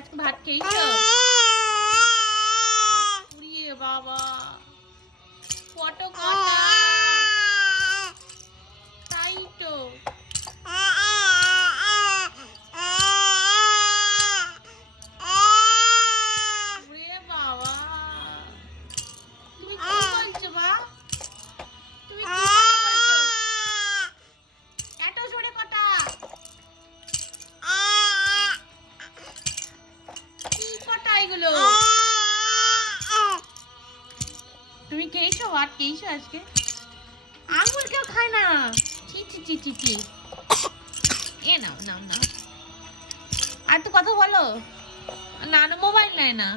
আজকে ভাত খেয়েছো? উড়িয়ে বাবা ফটো কটা তাই তো উড়িয়ে বাবা তুমি কি বলছো মা? তুমি কি বলছো? এত জোরে কটা কি কটা এগুলো? তুমি খেয়েছো ভাত খেয়েছো আজকে? আঙুর কেউ খায় না। ছি ছি ছি ছি ছি এ নাও নাও নাও আর তো কথা বলো না না মোবাইল নেয় না